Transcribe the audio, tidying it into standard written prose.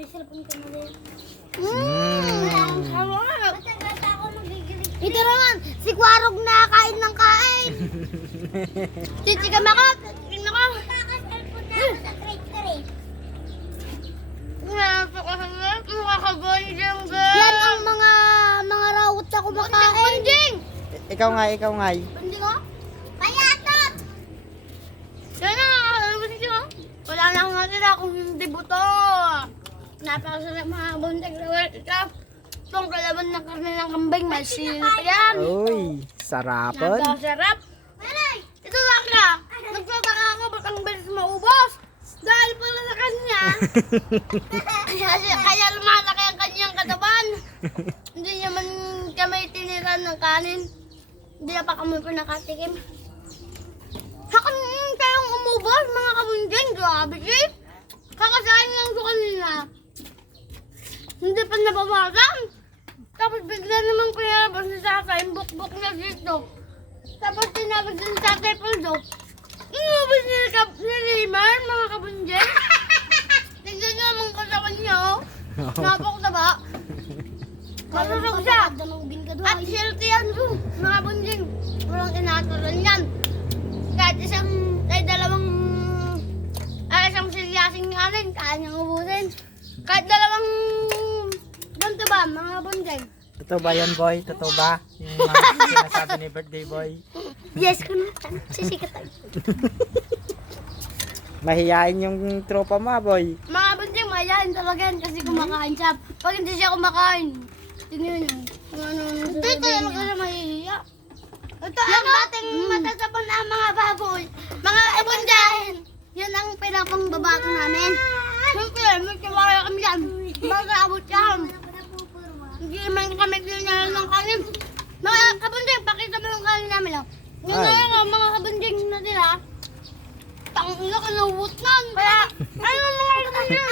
may cellphone ka na rin. Sarap. Matagal ako magigilig. Ito naman, si Kwarog na kain ng kain. Chichika makot. Chichika makot. Kaka-cellphone na ako sa grade 3. Napakasarap. Makakagonjeng girl. Yan ang mga rawot na kumakain. Bonjing! Ikaw nga. Bonjing oh. Kaya ito! Yan na, bonjing oh. Wala na akong natira kung hindi buto. Napakasarap mga bonjing. Ito. Itong kalaban ng karne ng kambing. May sili pa yan. Uy, sarapan. Napakasarap. Ito lang na. Nagtataka ako ba't ang bilis maubos. Dahil pala sa kanya. Kaya lumalaki ang kanyang katawan. Hindi naman kami tiniran ng kanin. Hindi na pa kami pinakatikim. Saka kayong umubos mga kabunjing. Grabe Jip. Kakasahin lang ko kanina. Hindi pa nabawagan. Tapos bigla namang pinalabas ni Tatay. Bukbuk na dito. Tapos tinawag din si Tatay Paldo. Inubos ni Raymar, mga kabunjing. Tignan niyo naman kasawan niya, oh. Napakataba. Masusog siya. Dalawin ka At healthy yan, oh, mga kabunjing. Walang tinatulan yan. Kahit isang silyasing kanin, kaya niyang ubusin. Kahit dalawang ganito ba, mga kabunjing. Totoo ba yan, boy? Totoo ba? Yung mga sinasabi ni birthday boy. Yes, kung sisikat tayo. Mahihain yung tropa mo, boy. Mga bunting, mayayain talaga yan kasi kumakain siya. Pag hindi siya kumakain, tingnan niyo. Ito talaga siya mahihiya. Ito ang dating matasapon na mga baboy. Mga bunting, yan ang pinapangbabato namin. Siyempre, may kumaya kami yan. Mag-aabot yan. Hindi naman kami dinala ng kanin. Mga kabunting, pakita mo yung kanin namin. Oh. Yung Ay. ngayon, mga kabunting na nila, tangina ka na wutnan. Kaya, ano mga kabunting,